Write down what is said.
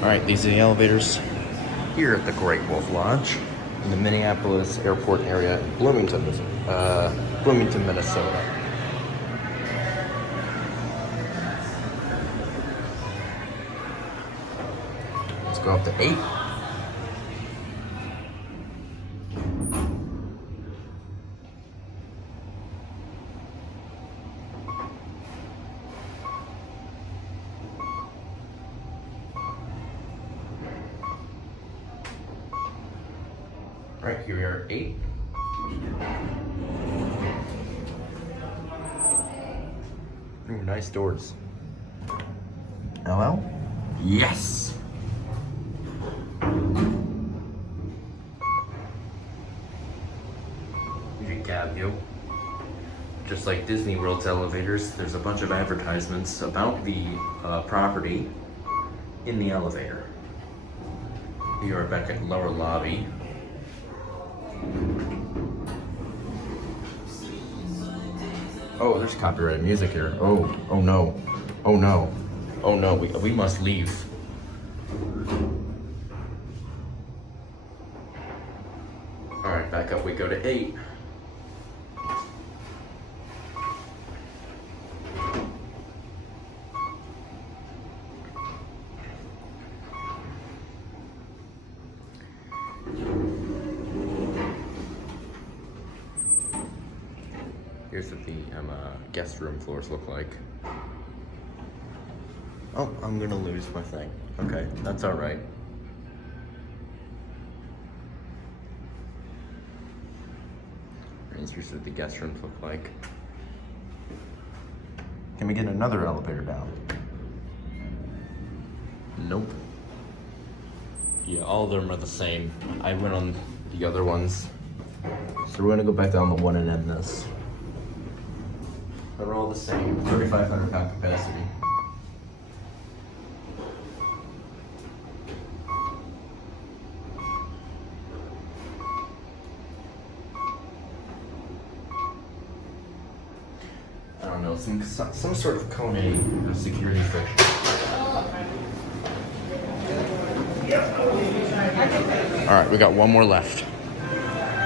Alright, these are the elevators here at the Great Wolf Lodge in the Minneapolis airport area in Bloomington, Minnesota. Let's go up to 8. Right, here we are at 8. Ooh, nice doors. Hello? Yes! You can cab you. Just like Disney World's elevators, there's a bunch of advertisements about the property in the elevator. You are back at lower lobby. Oh, there's copyrighted music here. Oh no. Oh no. Oh no, we must leave. Alright, back up we go to 8. Here's what the guest room floors look like. Oh, I'm gonna lose my thing. Okay, that's all right. Here's what the guest rooms look like. Can we get another elevator down? Nope. Yeah, all of them are the same. I went on the other ones. So we're gonna go back down the one and end this. They're all the same, 3,500 pound capacity. I don't know, some sort of Kone security fixture. All right, we got one more left.